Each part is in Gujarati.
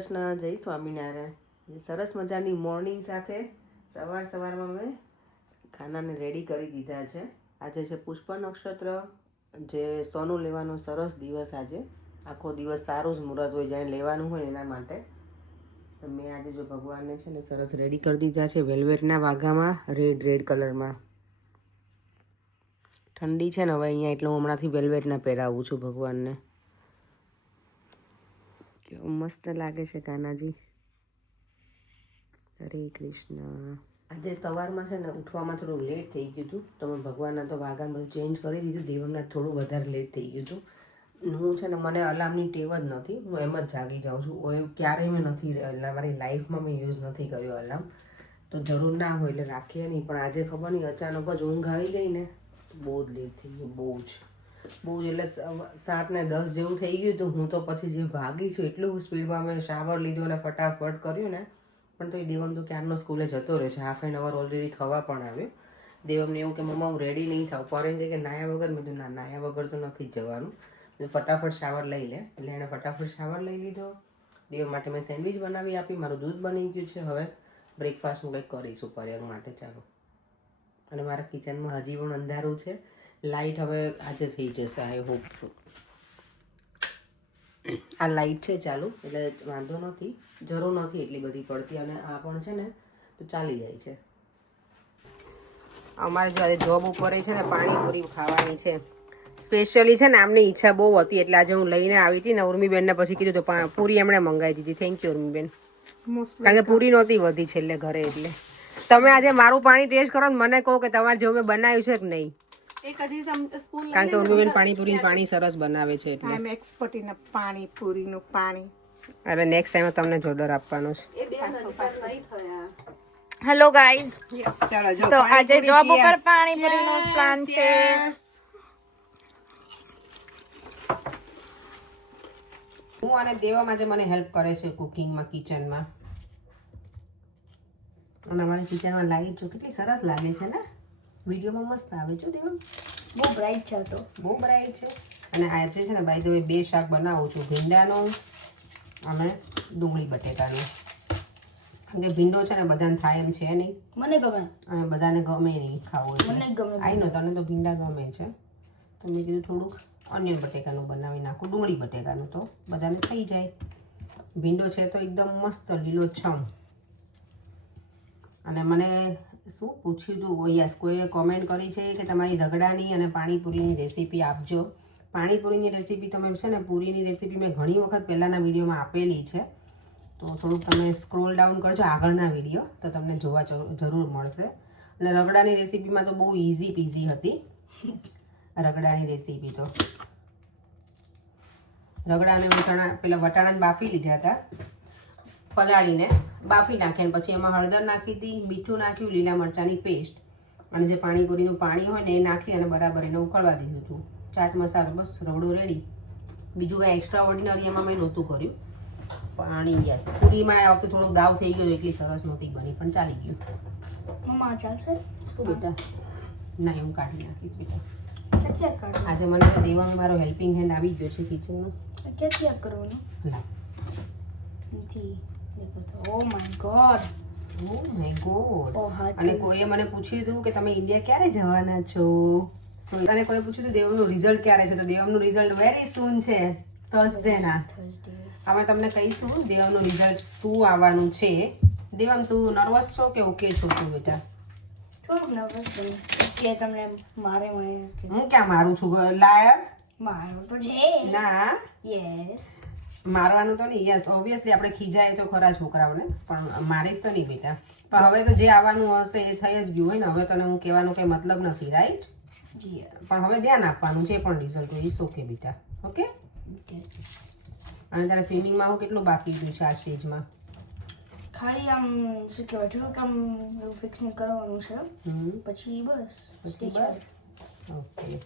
કૃષ્ણ, જય સ્વામિનારાયણ. સરસ મજાની મોર્નિંગ સાથે સવારમાં મેં ખાનાને રેડી કરી દીધા છે. આજે છે પુષ્પ નક્ષત્ર, જે સોનું લેવાનો સરસ દિવસ. આજે આખો દિવસ સારું જ મુહૂર્ત હોય, જ્યારે લેવાનું હોય એના માટે. તો મેં આજે જો ભગવાનને છે ને સરસ રેડી કરી દીધા છે વેલ્વેટના વાઘામાં, રેડ કલરમાં. ઠંડી છે ને હવે અહીંયા, એટલે હું હમણાંથી વેલ્વેટના પહેરાવું છું ભગવાનને. કેવું મસ્ત લાગે છે કાનાજી. હરે કૃષ્ણ. આજે સવારમાં છે ને ઉઠવામાં થોડું લેટ થઈ ગયું હતું, તો મેં ભગવાનના તો વાઘાને બધું ચેન્જ કરી દીધું. દેવમના થોડું વધારે લેટ થઈ ગયું હતું. હું છે ને, મને અલાર્મની ટેવ જ નથી, હું એમ જ જાગી જાઉં છું. ક્યારેય મેં નથી, મારી લાઈફમાં મેં યુઝ નથી કર્યો અલાર્મ. તો જરૂર ના હોય એટલે રાખીએ નહીં. પણ આજે ખબર નહીં, અચાનક જ ઊંઘ આવી ગઈ ને, બહુ જ લેટ થઈ ગયું. બહુ જ એટલે 7:10 જેવું થઈ ગયું હતું. હું તો પછી જે ભાગી છું, એટલું સ્પીડમાં મેં શાવર લીધો અને ફટાફટ કર્યું ને. પણ તો એ દેવમ તો ક્યારનો સ્કૂલે જતો રહ્યો છે. હાફ એન અવર ઓલરેડી થવા પણ આવ્યો. દેવમને એવું કે મમ્મા હું રેડી નહીં થાવ, પરેન કે નાયા વગર. મેં તો ના, નાયા વગર તો નથી જ જવાનું, ફટાફટ શાવર લઈ લે. એટલે એણે ફટાફટ શાવર લઈ લીધો. દેવ માટે મેં સેન્ડવિચ બનાવી આપી, મારું દૂધ બની ગયું છે. હવે બ્રેકફાસ્ટ હું કંઈક કરીશું પર્યગ માટે. ચાલો. અને મારા કિચનમાં હજી પણ અંધારું છે. લાઇટ હવે આજે થઈ જશે, આઈ હોપ છું. આ લાઇટ છે ચાલુ, એટલે વાંધો નથી, જરૂર નથી એટલી બધી પડતી. અને આ પણ છે ને તો ચાલી જાય છે. અમારે જો આજે જોબ ઉપર છે ને પાણીપુરી ખાવાની છે સ્પેશિયલી. છે ને આમની ઈચ્છા બહુ હતી, એટલે આજે હું લઈને આવી હતી ને. ઉર્મીબેનને પછી કીધું તો પૂરી એમણે મંગાવી દીધી. થેન્ક યુ ઉર્મીબેન, કારણ કે પૂરી નહોતી વધી છેલ્લે ઘરે. એટલે તમે આજે મારું પાણી ટેસ્ટ કરો ને મને કહો કે તમારે જેવું મેં બનાવ્યું છે કે નહીં. કારણ કે ઉર્મીબેન પાણી સરસ બનાવે છે. એટલે આઈ એમ એક્સપર્ટ ઇન પાણીપુરીનું પાણી. અરે નેક્સ્ટ ટાઈમ તમને જ ઓર્ડર આપવાનો છે. હેલો ગાઈઝ, ચાલો જો તો આજે જોબ ઉપર પાણીપુરીનો પ્લાન છે. હું અને દેવમ આજે મને હેલ્પ કરે છે કુકિંગમાં, કિચનમાં. અને અમારી કિચનમાં લાઈટ જો કેટલી સરસ લાગે છે ને, વિડીયોમાં મસ્ત આવે છે. દેવમ બહુ બ્રાઇટ છે, તો બહુ બ્રાઇટ છે. અને આજે છે ને બાય ધ વે 2 શાક બનાવું છું, ભીંડાનું અને ડુંગળી બટેકાનું. કારણ કે ભીંડો છે ને બધાને થાય એમ છે નહીં. મને ગમે, અને બધાને ગમે નહીં ખાવું. મને ગમે. આઈ નો તને તો ભીંડા ગમે છે, તો મેં કીધું થોડુંક ઓનિયન બટેકાનું બનાવી નાખું, ડુંગળી બટેકાનું, તો બધાને થઈ જાય. ભીંડો છે તો એકદમ મસ્ત લીલોછમ. અને મને શું પૂછ્યું હતું, યસ, કોઈએ કોમેન્ટ કરી છે કે તમારી રગડાની અને પાણીપુરીની રેસીપી આપજો. પાણીપુરીની રેસીપી તમે છે ને, પૂરીની રેસીપી મેં ઘણી વખત પહેલાંના વિડીયોમાં આપેલી છે. તો થોડુંક તમે સ્ક્રોલ ડાઉન કરજો આગળના વિડીયો, તો તમને જોવા જરૂર મળશે. અને રગડાની રેસીપીમાં તો બહુ ઇઝી પીઝી હતી રગડાની રેસીપી. તો રગડાને હું પેલા વટાણાને બાફી લીધા હતા, પલાળીને બાફી નાખ્યા. પછી એમાં હળદર નાખી હતી, મીઠું નાખ્યું, લીલા મરચાંની પેસ્ટ, અને જે પાણીપુરીનું પાણી હોય ને એ નાખી અને બરાબર એને ઉકળવા દીધું હતું. ચાટ મસાલો, બસ રગડો રેડી. બીજું કાંઈ એક્સ્ટ્રા ઓર્ડિનરી એમાં મેં નહોતું કર્યું. પાણી યસ, પૂરીમાં આ વખતે થોડોક દાવ થઈ ગયો, એટલી સરસ નહોતી બની, પણ ચાલી ગયું. મમ્મા ચાલશે? શું બેટા? ના, હું કાઢી નાખીશ બેટા. ક્યાંથી કાઢવું? આજે મને દેવામાં મારો હેલ્પિંગ હેન્ડ આવી ગયો છે કિચનનો. ક્યાંથી કરવાનું? લાવ. નથી. Oh my God, oh my God. Oh હાથ. અને કોઈએ મને પૂછ્યું હતું કે તમે ઇન્ડિયા ક્યારે જવાના છો. તો અને કોઈએ પૂછ્યું હતું દેવમનું રિઝલ્ટ ક્યારે છે. તો દેવમનું રિઝલ્ટ વેરી સૂન છે, થર્સડેના. અમે તમને કહીશું દેવમનું રિઝલ્ટ શું આવવાનું છે. દેવમ, તું નર્વસ છો કે ઓકે છો તું બેટા? થોડુંક નર્વસ છું કે તમને મારે મળે. હું ક્યાં મારું છું લાયર? મારું તો છે ના, યસ. મારવાનું તો નહીં. યસ, ઓબ્વિયસલી આપણે ખીજાય તો ખરા છોકરાઓને, પણ મારીશ તો નહીં બેટા. પણ હવે તો જે આવવાનું હશે એ થઈ જ ગયું હોય ને. હવે તને હું કહેવાનું કંઈ મતલબ નથી, રાઈટ? પણ હવે ધ્યાન આપવાનું છે પણ રિઝલ્ટ હોય. ઇટ્સ ઓકે બેટા, ઓકે? અને તારે સ્વિમિંગમાં હું કેટલું બાકી ગયું છે આ સ્ટેજમાં? ખાલી આમ શું કહેવાય, થોડુંક આમ એવું ફિક્સિંગ કરવાનું છે, પછી બસ. પછી બસ, ઓકે.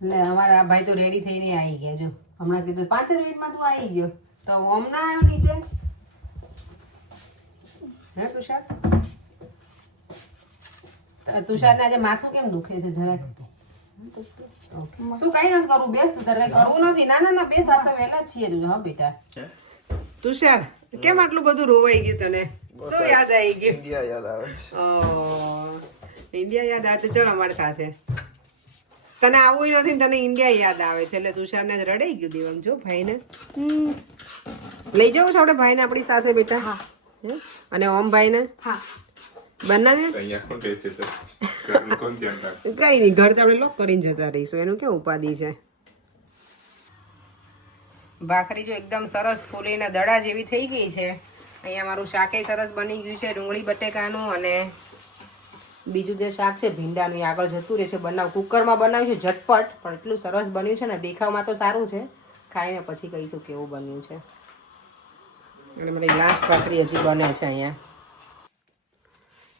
એટલે અમારા ભાઈ તો રેડી થઈને આવી ગયા. જો હમણાં કીધું 5 જ મિનિટમાં તું આવી ગયો, તો ઓમ ના આવ્યો નીચે. હે તુષાર? તુષારને આજે માથું કેમ દુખે છે જરાક? શું કઈ નથી કરવું, બેસ તું, તારે કઈ કરવું નથી. ના ના ના, બેસ, આ તો વહેલા જ છીએ તું. હા બેટા. તુષાર, કેમ આટલું બધું રોવાઈ ગયું તને? શું યાદ આવી ગયું? ઇન્ડિયા યાદ આવે છે. ઇન્ડિયા યાદ આવે તો ચલ અમારી સાથે. તને આવું નથી ને તને ઇન્ડિયા યાદ આવે છે એટલે તુષારને જ રડાઈ ગયું દેવમ. જો ભાઈને લઈ જવું છે આપણે ભાઈને આપણી સાથે બેટા. હે? અને ઓમ ભાઈને હા બંને અહીંયા કોણ બેસે તો ઘરનું કોણ ધ્યાન રાખે? કઈ નહીં, ઘર તો આપણે લોક કરીને જતા રહીશું, એનું કેવું ઉપાધિ છે. ભાખરી જો એકદમ સરસ ફૂલીને દડા જેવી થઈ ગઈ છે. અહીંયા મારું શાકે સરસ બની ગયું છે, ડુંગળી બટેકાનું, અને બીજું જે શાક છે ભીંડાનું એ આગળ જતું રહે છે બનાવ. કુકરમાં બનાવ્યું છે ઝટપટ, પણ એટલું સરસ બન્યું છે ને, દેખાવમાં તો સારું છે, ખાઈને પછી કહીશું કેવું બન્યું છે. એટલે મારી લાસ્ટ ભાખરી હજી બને છે અહીંયા.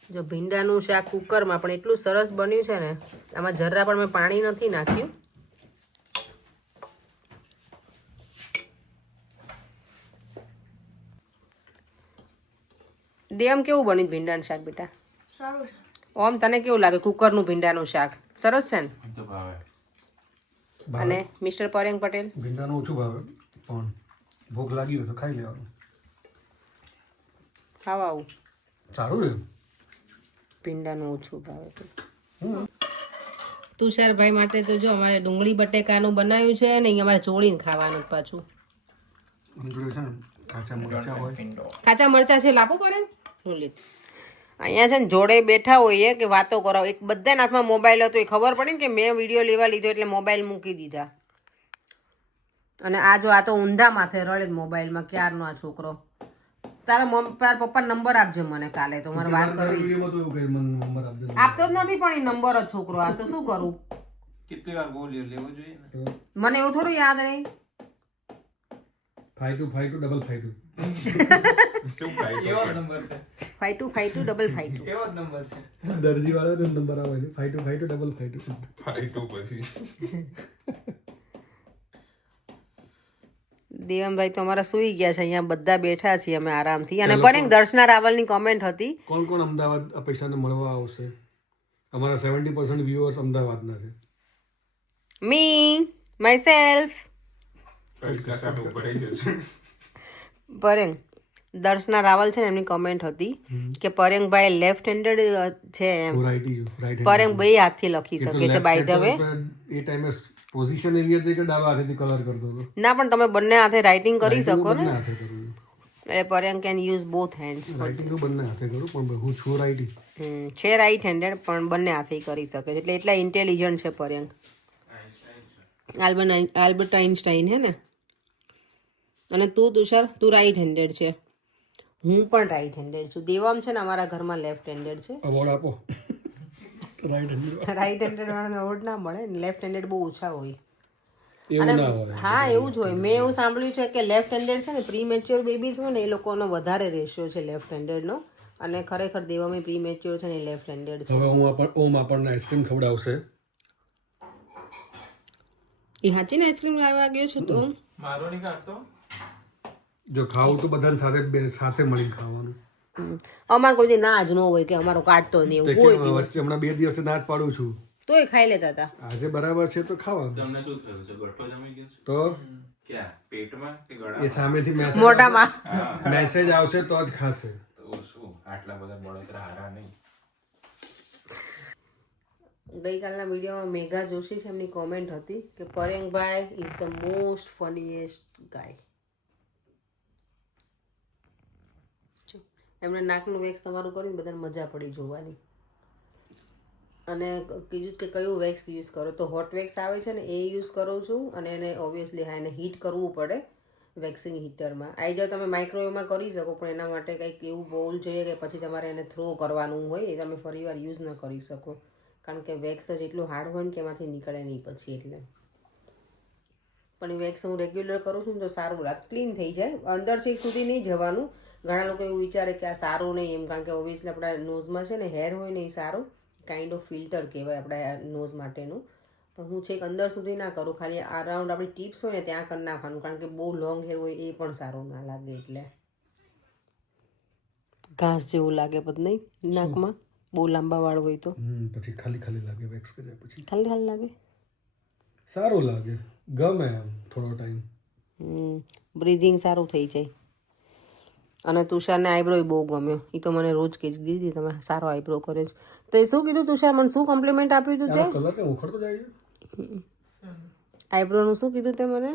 જો ભીંડાનું શાક કુકરમાં પણ એટલું સરસ બન્યું છે ને, આમાં જરા પણ મેં પાણી નથી નાખ્યું. દેવમ કેવું બન્યું ભીંડાનું શાક બેટા? સારું છે. ઓમ તને કેવું લાગે કુકરનું ભીંડાનું શાક? સરસ છે ને? તો ભાવે. અને મિસ્ટર પરેંગ પટેલ? ભીંડાનું ઓછું ભાવે, પણ ભૂખ લાગી હોય તો ખાઈ લેવાનું. ખાવા આવું સારું છે. ભીંડાનું ઓછું ભાવે તો. તુષારભાઈ માટે તો જો અમારે ડુંગળી બટેકાનું બનાવ્યું છે ને અહીંયા અમારે ચોળીને ખાવાનું પાછું. જોડે છે ને કાચા મરચાં હોય. કાચા મરચાં છે, લાપો પરેંગ? અહીંયા છે ને જોડે બેઠા હોઈએ કે વાતો કરાવો, એક બધાના હાથમાં મોબાઈલ હતો. એ ખબર પડી ને કે મેં વિડીયો લેવા લીધો એટલે મોબાઈલ મૂકી દીધા. અને આ જો આ તો ઊંધા માથે રડે જ મોબાઈલમાં ક્યારનો આ છોકરો. તારા પપ્પા નંબર આપજે મને કાલે, તો મારે વાત કરવી છે. વિડીયોમાં તો એવું કહે મને નંબર આપજો. આપતો જ નથી પણ એ નંબર જ છોકરો. આ તો શું કરું? કેટલી વાર બોલ્યો લેવો જોઈએ ને? મને એવું થોડું યાદ નહીં. 5252 શું ખાઈ એવો નંબર છે. 5252 એવો જ નંબર છે. દરજી વાળો નંબર આવે છે 5252 ફાઈટું પછી દેવમભાઈ તો અમારા સુઈ ગયા છે, અહીંયા બધા બેઠા છીએ અમે આરામથી. અને પરેંગ દર્શના રાવલની કોમેન્ટ હતી. કોણ કોણ અમદાવાદ આ પૈસાને મળવા આવશે? અમારા 70% વ્યુઅર્સ અમદાવાદના છે. મી માયસેલ્ફ પરીક્ષા સામે ઉભા રહી જશે. પરેંગ દર્શના રાવલ છે ને એમની કોમેન્ટ હતી કે પરેંગભાઈ લેફ્ટ હેન્ડેડ છે એમ. હું રાઈટી છું, રાઈટ પરેંગ બે હાથથી લખી શકે છે બાય ધ વે. એ ટાઈમે પોઝિશન એવી હતી કે ડાબા હાથેથી કલર કરતો હતો. ના પણ તમે બંને હાથે રાઇટિંગ કરી શકો ને, બંને હાથે કરું. એટલે પરેંગ can use both hands. Writing તો બંને હાથે કરું, પણ હું છું રાઈટી. છે રાઈટ હેન્ડેડ પણ બંને હાથે કરી શકે છે, એટલે એટલા ઇન્ટેલિજન્ટ છે પરેંગ. આલ્બર્ટ આઇન્સ્ટાઈન હે ને. અને તું તુષાર, તું રાઈટ હેન્ડેડ છે. હું પણ રાઈટ હેન્ડેડ છું. દેવમ છે ને અમારા ઘરમાં લેફ્ટ હેન્ડેડ છે. અવોર્ડ આપો. રાઈટ હેન્ડ રાઈટ હેન્ડેડ વાળાને અવોર્ડ ના મળે ને, લેફ્ટ હેન્ડેડ બહુ ઓછા હોય. એવું ના હોય. હા એવું જ હોય. મેં એવું સાંભળ્યું છે કે લેફ્ટ હેન્ડેડ છે ને પ્રી મેચ્યોર બેબીઝ હોય ને એ લોકોનો વધારે રેશિયો છે લેફ્ટ હેન્ડેડનો. અને ખરેખર દેવામાં પ્રી મેચ્યોર છે ને લેફ્ટ હેન્ડેડ છે. હવે ઓમ આપણને આઈસ્ક્રીમ ખવડાવશે. એ હાચીને આઈસ્ક્રીમ લાવવા ગયો છું તું? મારો નહીં કાઢતો. જો ખાવું તો બધાને સાથે મળીને ખાવાનું. અમારે કોઈ દી ના જ ન હોય કે અમારો કાઢતો નહીં તે એવું હોય. કેમ વચ્ચે હમણાં 2 દિવસથી ના જ પાડું છું. તોય ખાઈ લેતા હતા. આજે બરાબર છે તો ખાવાનું. તમને શું થયું છે? ગઠ્ઠો જમી ગયો છે? તો ક્યાં? પેટમાં કે એ ગળામાં? સામેથી મોઢામાં. મેસેજ આવશે તો જ ખાશે. તો શું આટલા બધા બળતરા હારા નહીં? ગઈકાલના વિડીયોમાં મેઘા જોશી છે એમની કોમેન્ટ હતી કે પરેંગભાઈ ઇઝ ધ મોસ્ટ ફનીએસ્ટ ગાય. એમણે નાકનું વેક્સ તમારું કરીને બધાને મજા પડી જોવાની. અને કીધું કે કયું વેક્સ યુઝ કરો, તો હોટ વેક્સ આવે છે ને એ યુઝ કરું છું. અને એને ઓબ્વિયસલી હા એને હીટ કરવું પડે વેક્સિંગ હીટરમાં. આઈધર તમે માઇક્રોવેવમાં કરી શકો, પણ એના માટે કંઈક એવું બોલ જોઈએ કે પછી તમારે એને થ્રો કરવાનું હોય, એ તમે ફરીવાર યુઝ ન કરી શકો. કારણ કે વેક્સ જ એટલું હાર્ડ હોય ને કે એમાંથી નીકળે નહીં પછી. એટલે પણ એ વેક્સ હું રેગ્યુલર કરું છું ને તો સારું લાગે, ક્લીન થઈ જાય. અંદર છેક સુધી નહીં જવાનું. ઘણા લોકો એવું વિચારે કે આ સારું નહીં એમ, કારણ કે ઓબ્વિયસલી આપણા નોઝમાં છે ને હેર હોય ને એ સારું કાઇન્ડ ઓફ ફિલ્ટર કહેવાય આપણા નોઝ માટેનું. પણ હું છેક અંદર સુધી ના કરું, ખાલી અરાઉન્ડ આપણી ટીપ્સ હોય ને ત્યાં કરી નાખવાનું, કારણ કે બહુ લોંગ હેર હોય એ પણ સારું ના લાગે. એટલે ઘાસ જેવું લાગે બધું નહીં નાકમાં, બહુ લાંબા વાળ હોય તો પછી ખાલી ખાલી લાગે વેક્સ કર્યા પછી. ખાલી ખાલી લાગે. સારું લાગે, ગમે એમ થોડો ટાઈમ. બ્રીધિંગ સારું થઈ જાય. અને તુષારને આઈબ્રો બહુ ગમ્યો. એ તો મને રોજ કે દીદી તમે સારો આઈબ્રો કરે છે. તો શું કીધું તુષાર, મને શું કોમ્પ્લિમેન્ટ આપ્યું હતું તે? કલર કે ઉખડતો જાય છે. આઈબ્રોનું શું કીધું તે મને?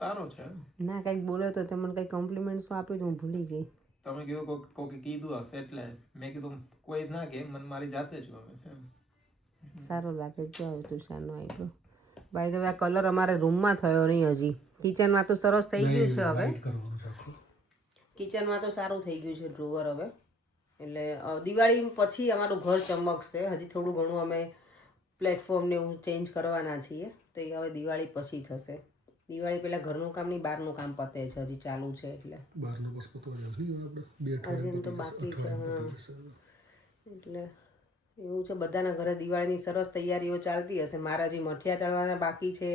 સારો છે. ના કંઈક બોલ્યો તો તે મને કંઈક કોમ્પ્લિમેન્ટ શું આપ્યું હતું, હું ભૂલી ગઈ. તમે કીધું કોકે કીધું હશે એટલે મેં કીધું કોઈ જ ના કે મને મારી જાતે જ ગમે છે. સારો લાગે છે હવે તુષારનો આઈબ્રો. ભાઈ તો આ કલર અમારે રૂમમાં થયો નહીં હજી. કિચનમાં તો સરસ થઈ ગયું છે હવે. White કરવાનું છે આખું. કિચનમાં તો સારું થઈ ગયું છે ડ્રોવર હવે. એટલે દિવાળી પછી અમારું ઘર ચમકશે. હજી થોડું ઘણું અમે પ્લેટફોર્મને એવું ચેન્જ કરવાના છીએ, તો એ હવે દિવાળી પછી થશે. દિવાળી પહેલાં ઘરનું કામ નહીં, બહારનું કામ પતે છે, હજી ચાલુ છે એટલે. બહારનો બસ પતો નહીં આપણે 2 હજી તો બાકી છે. એટલે એવું છે, બધાના ઘરે દિવાળીની સરસ તૈયારીઓ ચાલતી હશે. મારા હજી મઠિયા તળવાના બાકી છે.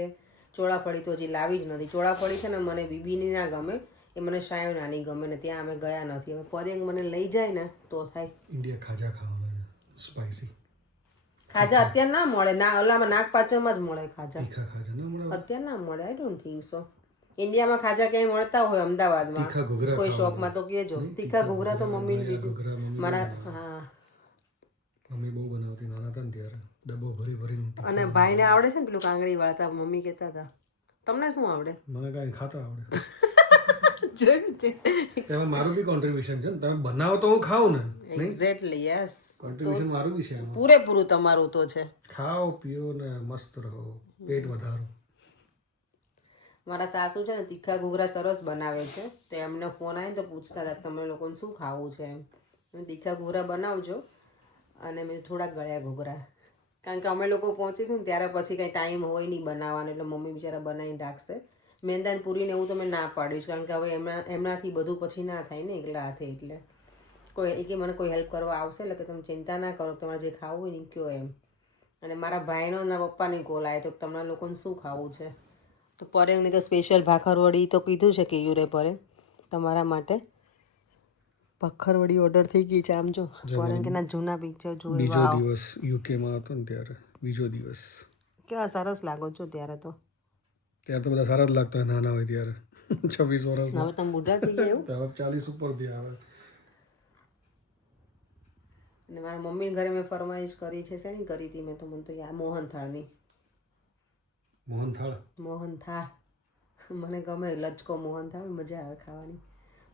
ચોળાફળી તો હજી લાવી જ નથી. ચોળાફળી છે ને મને બીબીની ના ગમે, એ મને શાયો નાની ગમે ને ત્યાં અમે ગયા નથી. હવે પરેંગ મને લઈ જાય ને તો થાય. ઇન્ડિયા ખાજા ખાવાના છે, સ્પાઈસી ખાજા અત્યારે ના મળે, ના ઓલામાં નાગપાંચમમાં જ મળે ખાજા. તીખા ખાજા ના મળે. અત્યારે ના મળે. I don't think so. ઇન્ડિયામાં ખાજા ક્યાંય મળતા હોય અમદાવાદમાં તીખા ઘૂઘરા કોઈ શોપમાં તો કહેજો. તીખા ઘૂઘરા તો મમ્મીને બીજું ઘૂઘરા મમ્મી મારા, હા. મમ્મી બહુ બનાવતી નાના હતા ને ત્યારે, ડબ્બો ભરી ભરીને. અને ભાઈને આવડે છે ને પેલું કાંગળી વાળતા, મમ્મી કહેતા હતા. તમને શું આવડે? મને કાંઈ ખાતા આવડે. જોયું છે. તેમાં મારું બી કોન્ટ્રીબ્યુશન છે ને, તમે બનાવો તો હું ખાઉં ને. Exactly, yes. કોન્ટ્રીબ્યુશન મારું બી છે એમાં. પૂરેપૂરું તમારું તો છે. ખાઓ પીઓ ને મસ્ત રહો, પેટ વધારો. મારા સાસુ છે ને તીખા ઘૂઘરા સરસ બનાવે છે, તો એમને ફોન આવે તો પૂછતા હતા તમને લોકોને શું ખાવું છે એમ. તીખા ઘૂઘરા બનાવજો અને મેં થોડાક ગળ્યા ઘૂઘરા, કારણ કે અમે લોકો પહોંચીશું ને ત્યારે પછી કંઈ ટાઈમ હોય નહીં બનાવવાનો, એટલે મમ્મી બિચારા બનાવીને રાખશે. મેંદાને પૂરીને એવું તો મેં ના પાડ્યું છે, કારણ કે હવે એમનાથી બધું પછી ના થાય ને એકલા હાથે. એટલે કોઈ કે મને કોઈ હેલ્પ કરવા આવશે, એટલે કે તમે ચિંતા ના કરો, તમારે જે ખાવું હોય ને કયો એમ. અને મારા ભાઈનો ના પપ્પાની કોલ આવે તો તમારા લોકોને શું ખાવું છે, તો પરેંગની તો સ્પેશિયલ ભાખરવડી તો કીધું છે કે યુરે પરેંગ તમારા માટે ભાખરવડી ઓર્ડર થઈ ગઈ છે. આમ જો પરેંગના જૂના પિક્ચર જોઈ. બીજો દિવસ યુકેમાં હતો ને ત્યારે, બીજો દિવસ કેવા સરસ લાગો છો ત્યારે. તો ત્યારે તો બધા સારા જ લાગતા નાના હોય ત્યારે. 26 વર્ષ હવે તમે બુઢા થઈ ગયા એવું. હવે 40 ઉપર થી આવે. અને મારા મમ્મીને ઘરે મેં ફરમાઈશ કરી છે, શેની કરી હતી મેં તો, મને તો યાદ, મોહનથાળની. મોહનથાળ મને ગમે, લચકો મોહનથાળ મજા આવે ખાવાની.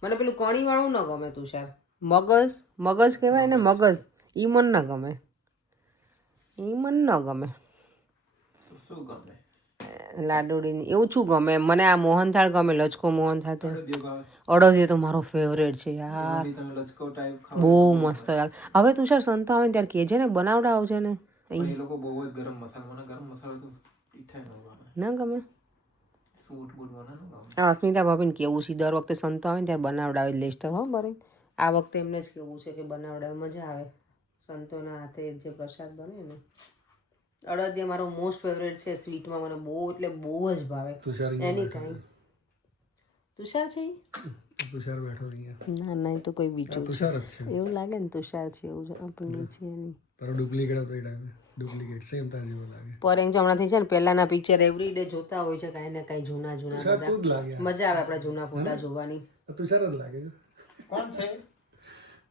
મને પેલું કણી વાળું ન ગમે તુષાર. મગજ કહેવાય ને, મગજ, ઈ મન ન ગમે, ઈ મન ન ગમે. શું ગમે? લાડુડીની એવું શું ગમે મને? આ મોહનથાળ ગમે, લચકો મોહનથાળ. તો અડદિયો તો મારો ફેવરેટ છે યાર, તમે લચકો ટાઈપ ખાઓ બહુ મસ્ત યાર. હવે તુષાર સંતો આવે ને ત્યારે કહેજે ને બનાવડાવજે ને. એ લોકો બહુ જ ગરમ મસાલો, મને ગરમ મસાલો તો ઈઠાઈ ન ગમે. ના ગમે. સૂટ બૂટ મને ન ગમે. હા, અસ્મિતા ભાભીને કેવું છે દર વખતે સંતો આવે ને ત્યારે બનાવડાવી લેસ્ટર હો બરે. આ વખતે એમને જ કેવું છે કે બનાવડાવે, મજા આવે. સંતોના હાથે જે પ્રસાદ બને ને. અડદિયા મારો મોસ્ટ ફેવરેટ છે સ્વીટમાં, મને બહુ એટલે બહુ જ ભાવે. એની ટાઈમ તુષાર છે ઈ? તુષાર બેઠો અહીંયા. ના ના, એ તો કોઈ બીજું તુષાર જ છે. એવું લાગે ને તુષાર છે, એવું આપણને છે નહીં. તારો ડુપ્લિકેટ હતો એ ટાઈમે, ડુપ્લિકેટ સેમ તાર જેવો લાગે. પરેંગ જો હમણાંથી છે ને પહેલાના પિક્ચર એવરી ડે જોતા હોય છે, કાંઈ ને કાંઈ જૂના તુષાર બધા. તું જ લાગે. મજા આવે આપણા જૂના ફોટા જોવાની. તુષાર જ લાગે છે. કોણ છે?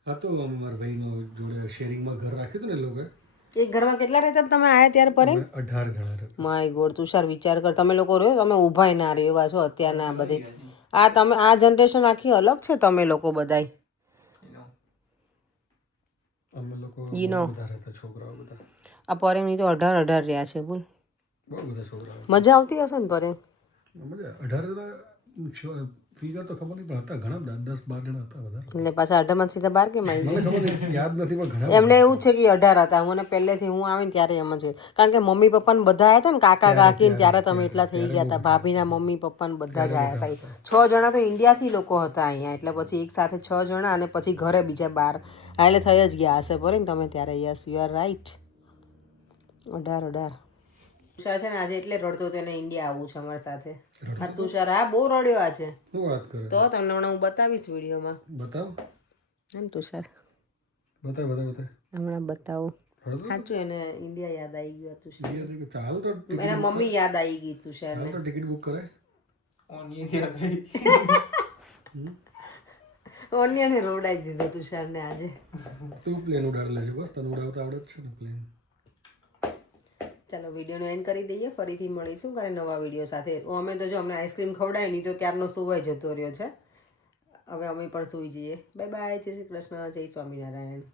હતું મારા ભાઈનો જોડે શેરિંગમાં ઘર રાખ્યું હતું ને એ લોકોએ. એક ઘરમાં કેટલા રહેતા તમે આયા ત્યારે પરેંગ? 18 જણા હતા. માય ગોડ તુષાર વિચાર કર, તમે લોકો રહ્યો, તમે ઊભાય ના રહ્યો એવા છો અત્યારના બધે. આ તમે આ જનરેશન આખી અલગ છે, તમે લોકો બધાય. અમે લોકો You know. બધા રહેતા છોકરાઓ બધા. આ પરેંગની તો 18 રહ્યા છે, બોલ. બહુ બધા છોકરાઓ. મજા આવતી હશે ને પરેંગ? મજા 18 ફિગર તો ખબર નહીં પણ હતા ઘણા બધા, 10-12 જણા હતા વધારે. એટલે પાછા 18 માં સીધા 12 કેમ આવી મને ખબર નહીં, યાદ નથી પણ ઘણા. એમને એવું છે કે 18 હતા. મને પહેલેથી હું આવી ને ત્યારે એમ જ, કારણ કે મમ્મી પપ્પાને બધા આવ્યા હતા ને, કાકા કાકી ને, ત્યારે તમે એટલા થઈ ગયા હતા. ભાભીના મમ્મી પપ્પાને બધા જ આવ્યા હતા. 6 જણા તો ઇન્ડિયાથી લોકો હતા અહીંયા, એટલે પછી એક સાથે 6 જણા અને પછી ઘરે બીજા 12, એટલે થઈ જ ગયા હશે પરેંગ તમે ત્યારે. Yes, you are right. 18. Tushar છે ને આજે એટલે રડતો હતો, એને ઇન્ડિયા આવવું છે અમારી સાથે. આ તુષાર હા બહુ રડ્યો આજે. શું વાત કરે? તો તમને હમણાં હું બતાવીશ વિડીયોમાં. બતાવ એમ તુષાર બતાવ. હમણાં બતાવું. રડતો સાચું એને ઇન્ડિયા યાદ આવી ગયું તુષાર. હતો? ચાલ તો એના મમ્મી યાદ આવી ગઈ તુષારને. ચાલ તો ટિકિટ બુક કરે. ઓનિયન યાદ આવી. ઓનિયને રોડાઈ દીધો તુષારને આજે. તું પ્લેન ઉડાડી લેજે બસ, તને ઉડાવતા આવડે જ છે ને પ્લેન. ચાલો વિડીયોનો એન્ડ કરી દઈએ. ફરીથી મળીશું કાલે નવા વિડીયો સાથે. અમે તો જો અમને આઈસ્ક્રીમ ખવડાવી નહીં તો ક્યારનો સુવાઈ જતો રહ્યો છે. હવે અમે પણ સૂઈ જઈએ. Bye bye. જય શ્રી કૃષ્ણ. જય સ્વામિનારાયણ.